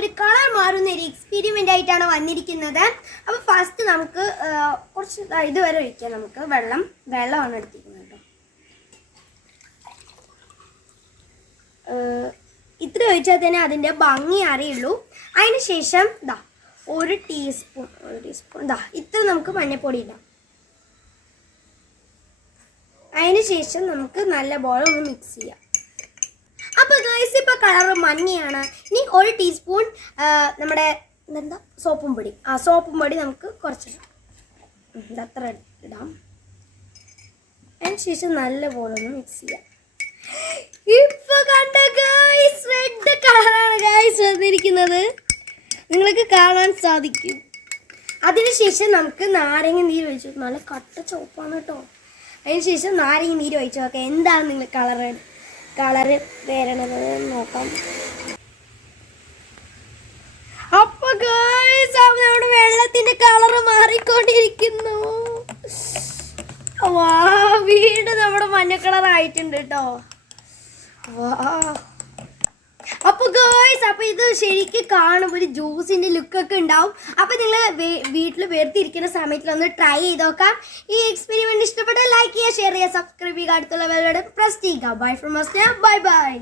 ഒരു കളർ മാറുന്ന ഒരു എക്സ്പെരിമെന്റ് ആയിട്ടാണ് വന്നിരിക്കുന്നത്. അപ്പോൾ ഫസ്റ്റ് നമുക്ക് കുറച്ച് ദാ ഇതുവരെ ഒഴിക്കാം നമുക്ക്. വെള്ളം വെള്ളമാണ് എടുത്തിരിക്കുന്നത് കേട്ടോ. ഇത്ര ഒഴിച്ചാൽ തന്നെ അതിന്റെ ഭംഗി അറിയുള്ളൂ. അതിനുശേഷം ഇതാ ഒരു ടീസ്പൂൺ ഒരു ടീസ്പൂൺ ദാ ഇത്ര നമുക്ക് മഞ്ഞപ്പൊടി ഇടാം. അതിന് ശേഷം നമുക്ക് നല്ല പോലെ ഒന്ന് മിക്സ് ചെയ്യാം. ഗൈസ് ഇപ്പോൾ കളർ മഞ്ഞയാണ്. ഇനി ഒരു ടീസ്പൂൺ നമ്മുടെ എന്താ സോപ്പും പൊടി. ആ സോപ്പും പൊടി നമുക്ക് കുറച്ചിടാം. അത്ര ഇടാം. അതിന് ശേഷം നല്ലപോലെ ഒന്ന് മിക്സ് ചെയ്യാം. ഇപ്പൊ കണ്ട ഗൈസ് റെഡ് കളറാണ് ഗൈസ് വന്നിരിക്കുന്നത്. നിങ്ങൾക്ക് കാണാൻ സാധിക്കും. അതിനുശേഷം നമുക്ക് നാരങ്ങ നീര് ഒഴിച്ചു നല്ല കട്ട ചുവപ്പാണ് കേട്ടോ. അതിനുശേഷം നാരങ്ങ നീര് ഒഴിച്ചു നോക്കാം. എന്താണ് നിങ്ങൾ കളറ് കളറ് വരണത് നോക്കാം. അപ്പൊ നമ്മുടെ വെള്ളത്തിന്റെ കളറ് മാറിക്കൊണ്ടിരിക്കുന്നു. വാ വീട് നമ്മുടെ മഞ്ഞ കളർ ആയിട്ടുണ്ട് കേട്ടോ വാ. അപ്പൊ ഗേൾസ് അപ്പൊ ഇത് ശരിക്കും കാണുമ്പോൾ ഒരു ജ്യൂസിന്റെ ലുക്കൊക്കെ ഉണ്ടാവും. അപ്പൊ നിങ്ങൾ വീട്ടിൽ വെറുതെ സമയത്തിൽ ഒന്ന് ട്രൈ ചെയ്ത് നോക്കാം. ഈ എക്സ്പെരിമെന്റ് ഇഷ്ടപ്പെട്ട ലൈക്ക് ഷെയർ ചെയ്യുക സബ്സ്ക്രൈബ് ചെയ്യുക അടുത്തുള്ള പ്രസ് ചെയ്യുക. Bye from bye bye